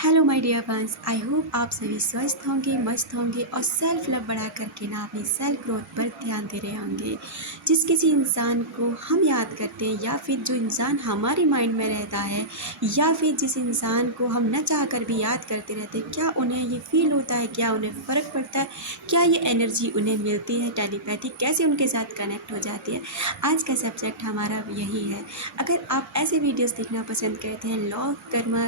Hello my dear ones, I hope आप सभी स्वस्थ होंगे, मस्त होंगे और सेल्फ लव बढ़ा करके ना अपनी सेल्फ ग्रोथ पर ध्यान दे रहे होंगे। जिस किसी इंसान को हम याद करते हैं या फिर जो इंसान हमारे माइंड में रहता है या फिर जिस इंसान को हम न चाह कर भी याद करते रहते हैं, क्या उन्हें ये फील होता है, क्या उन्हें फ़र्क पड़ता है, क्या ये एनर्जी उन्हें मिलती है, टेलीपैथी कैसे उनके साथ कनेक्ट हो जाती है। आज का सब्जेक्ट हमारा यही है। अगर आप ऐसे वीडियोज़ देखना पसंद करते हैं, लॉ कर्मा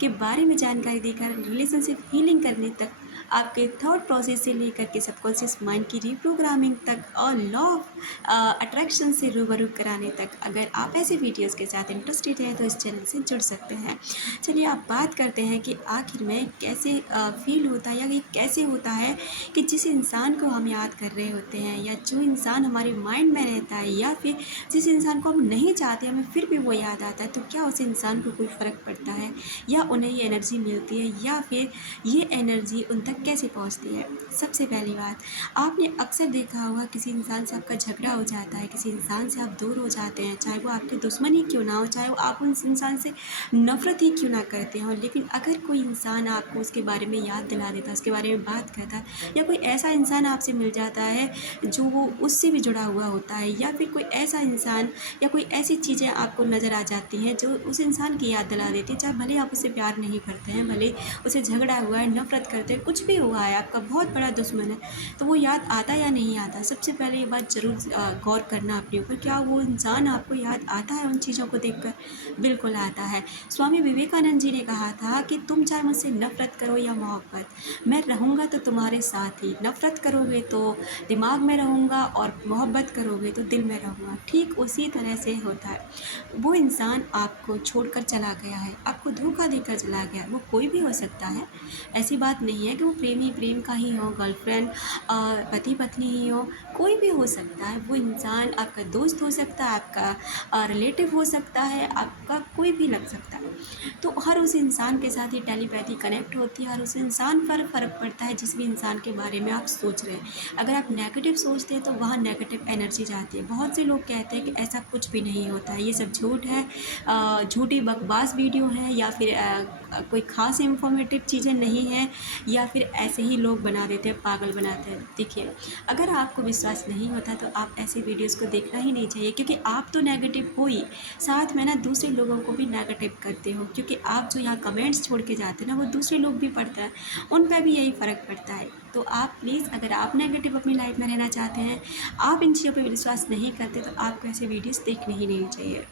के बारे में जानकारी देकर रिलेशनशिप हीलिंग करने तक, आपके थॉट प्रोसेस से लेकर के सबकॉन्शियस माइंड की रिप्रोग्रामिंग तक और लॉ ऑफ अट्रैक्शन से रूबरू कराने तक, अगर आप ऐसे वीडियोस के साथ इंटरेस्टेड हैं तो इस चैनल से जुड़ सकते हैं। चलिए आप बात करते हैं कि आखिर में कैसे फील होता है या ये कैसे होता है कि जिस इंसान को हम याद कर रहे होते हैं या जो इंसान हमारे माइंड में रहता है या फिर जिस इंसान को हम नहीं चाहते हमें फिर भी वो याद आता है, तो क्या उस इंसान को कोई फ़र्क पड़ता है या उन्हें ये एनर्जी मिलती है या फिर ये एनर्जी उन तक कैसे पहुंचती है। सबसे पहली बात, आपने अक्सर देखा होगा किसी इंसान से आपका झगड़ा हो जाता है, किसी इंसान से आप दूर हो जाते हैं, चाहे वो आपके दुश्मन ही क्यों ना हो, चाहे वो आप उस इंसान से नफ़रत ही क्यों ना करते हो, लेकिन अगर कोई इंसान आपको उसके बारे में याद दिला देता है, उसके बारे में बात करता है या कोई ऐसा इंसान आपसे मिल जाता है जो वो उससे भी जुड़ा हुआ होता है या फिर कोई ऐसा इंसान या कोई ऐसी चीज़ें आपको नज़र आ जाती हैं जो उस इंसान की याद दिला देती है, चाहे भले आप उससे प्यार नहीं करते हैं, भले उसे झगड़ा हुआ है, नफ़रत करते हैं, कुछ भी हुआ है, आपका बहुत बड़ा दुश्मन है, तो वो याद आता या नहीं आता। सबसे पहले ये बात ज़रूर गौर करना अपने ऊपर, क्या वो इंसान आपको याद आता है उन चीज़ों को देखकर? बिल्कुल आता है। स्वामी विवेकानंद जी ने कहा था कि तुम चाहे मुझसे नफ़रत करो या मोहब्बत, मैं रहूँगा तो तुम्हारे साथ ही। नफ़रत करोगे तो दिमाग में रहूँगा और मोहब्बत करोगे तो दिल में रहूँगा। ठीक उसी तरह से होता है। वो इंसान आपको छोड़कर चला गया है, आपको धोखा देकर चला गया है, वो कोई भी हो सकता है। ऐसी बात नहीं है कि वो प्रेमी प्रेम का ही हो, गर्लफ्रेंड पति पत्नी ही हो, कोई भी हो सकता है। वो इंसान आपका दोस्त हो सकता है, आपका रिलेटिव हो सकता है, आपका कोई भी लग सकता है। तो हर उस इंसान के साथ ही टेलीपैथी कनेक्ट होती है, हर उस इंसान पर फ़र्क पड़ता है जिस भी इंसान के बारे में आप सोच रहे हैं। अगर आप नेगेटिव सोचते हैं तो वहाँ नेगेटिव एनर्जी जाती है। बहुत से लोग कहते हैं कि ऐसा कुछ भी नहीं होता है, ये सब झूठ है, झूठी बकवास वीडियो है या फिर कोई ख़ास इंफॉर्मेटिव चीज़ें नहीं हैं या फिर ऐसे ही लोग बना देते हैं, पागल बनाते हैं। देखिए, अगर आपको विश्वास नहीं होता तो आप ऐसे वीडियोज़ को देखना ही नहीं चाहिए, क्योंकि आप तो नेगेटिव हो ही, साथ में ना दूसरे लोगों को भी नेगेटिव करते हो, क्योंकि आप जो यहाँ कमेंट्स छोड़ के जाते हैं ना, वो दूसरे लोग भी पढ़ते हैं, उन पर भी यही फ़र्क पड़ता है। तो आप प्लीज़, अगर आप नेगेटिव अपनी लाइफ में रहना चाहते हैं, आप इन चीज़ों पे विश्वास नहीं करते, तो आपको ऐसे वीडियोज़ देखने ही नहीं चाहिए।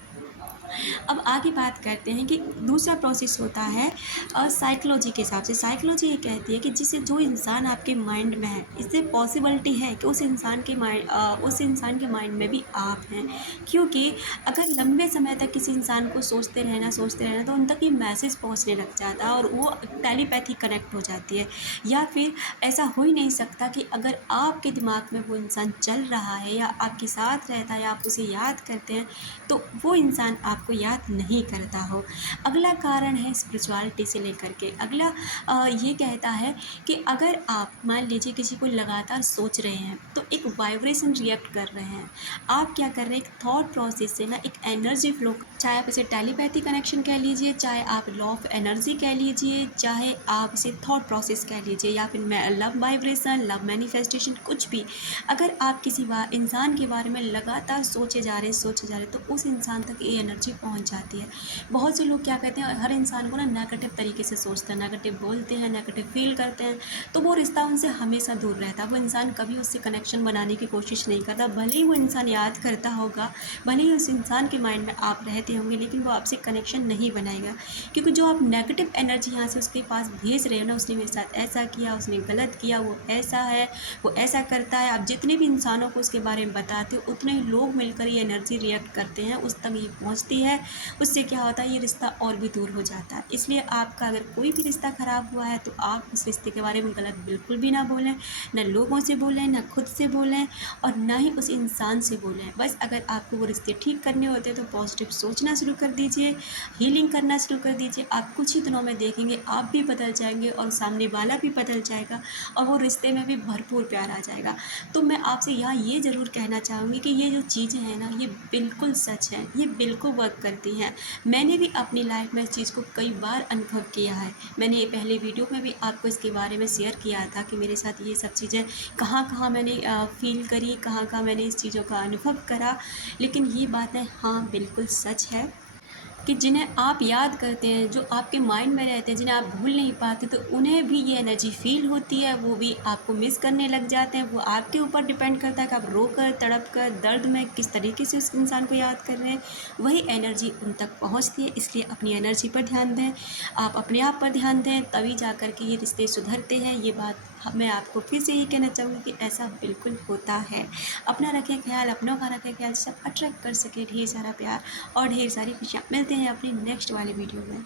अब आगे बात करते हैं कि दूसरा प्रोसेस होता है साइकोलॉजी के हिसाब से। साइकोलॉजी ये कहती है कि जिसे जो इंसान आपके माइंड में है, इससे पॉसिबिलिटी है कि उस इंसान के माइंड में भी आप हैं, क्योंकि अगर लंबे समय तक किसी इंसान को सोचते रहना तो उन तक ये मैसेज पहुंचने लग जाता है और वो टेलीपैथी कनेक्ट हो जाती है। या फिर ऐसा हो ही नहीं सकता कि अगर आपके दिमाग में वो इंसान चल रहा है या आपके साथ रहता है या आप उसे याद करते हैं, तो वो इंसान आपको याद नहीं करता हो। अगला कारण है स्पिरिचुअलिटी से लेकर के। अगला ये कहता है कि अगर आप मान लीजिए किसी को लगातार सोच रहे हैं तो एक वाइब्रेशन रिएक्ट कर रहे हैं। आप क्या कर रहे हैं, एक थॉट प्रोसेस से ना एक एनर्जी फ्लो, चाहे आप इसे टेलीपैथी कनेक्शन कह लीजिए, चाहे आप लॉ ऑफ एनर्जी कह लीजिए, चाहे आप इसे थॉट प्रोसेस कह लीजिए या फिर लव वाइब्रेशन, लव मैनिफेस्टेशन, कुछ भी। अगर आप किसी इंसान के बारे में लगातार सोचे जा रहे तो उस इंसान तक ये एनर्जी पहुंच जाती है। बहुत से लोग क्या कहते हैं, हर इंसान को ना नेगेटिव तरीके से सोचते हैं, नेगेटिव बोलते हैं, नेगेटिव फील करते हैं, तो वो रिश्ता उनसे हमेशा दूर रहता है। वो इंसान कभी उससे कनेक्शन बनाने की कोशिश नहीं करता, भले ही वो इंसान याद करता होगा, भले ही उस इंसान के माइंड में आप रहते होंगे, लेकिन वो आपसे कनेक्शन नहीं बनाएगा, क्योंकि जो आप नेगेटिव एनर्जी यहाँ से उसके पास भेज रहे हो ना, उसने मेरे साथ ऐसा किया, उसने गलत किया, वो ऐसा है, वो ऐसा करता है, आप जितने भी इंसानों को उसके बारे में बताते हो उतने ही लोग मिलकर ये एनर्जी रिएक्ट करते हैं, उस तक ये पहुंचती है। उससे क्या होता है, ये रिश्ता और भी दूर हो जाता है। इसलिए आपका अगर कोई भी रिश्ता ख़राब हुआ है तो आप उस रिश्ते के बारे में गलत बिल्कुल भी ना बोलें, ना लोगों से बोलें, ना खुद से बोलें और ना ही उस इंसान से बोलें। बस अगर आपको वो रिश्ते ठीक करने होते हैं तो पॉजिटिव सोचना शुरू कर दीजिए, हीलिंग करना शुरू कर दीजिए। आप कुछ ही दिनों में देखेंगे आप भी बदल जाएंगे और सामने वाला भी बदल जाएगा और वो रिश्ते में भी भरपूर प्यार आ जाएगा। तो मैं आपसे यहाँ ये ज़रूर कहना चाहूँगी कि ये जो चीज़ें हैं ना, ये बिल्कुल सच है, ये बिल्कुल वर्क अनुभव करती हैं। मैंने भी अपनी लाइफ में इस चीज़ को कई बार अनुभव किया है। मैंने ये पहले वीडियो में भी आपको इसके बारे में शेयर किया था कि मेरे साथ ये सब चीज़ें कहाँ-कहाँ मैंने फ़ील करी, कहाँ-कहाँ मैंने इस चीज़ों का अनुभव करा। लेकिन ये बातें हाँ, बिल्कुल सच है कि जिन्हें आप याद करते हैं, जो आपके माइंड में रहते हैं, जिन्हें आप भूल नहीं पाते, तो उन्हें भी ये एनर्जी फ़ील होती है, वो भी आपको मिस करने लग जाते हैं। वो आपके ऊपर डिपेंड करता है कि आप रोकर, तड़प कर, दर्द में किस तरीके से उस इंसान को याद कर रहे हैं, वही एनर्जी उन तक पहुँचती है। इसलिए अपनी एनर्जी पर ध्यान दें, आप अपने आप पर ध्यान दें, तभी जा कर के ये रिश्ते सुधरते हैं। ये बात मैं आपको फिर से यही कहना चाहूँगी कि ऐसा बिल्कुल होता है। अपना रखें ख़्याल, अपनों का रखें ख़्याल, सब अट्रैक्ट कर सकें ढेर सारा प्यार और ढेर सारी खुशियाँ। मिलते हैं अपनी नेक्स्ट वाली वीडियो में।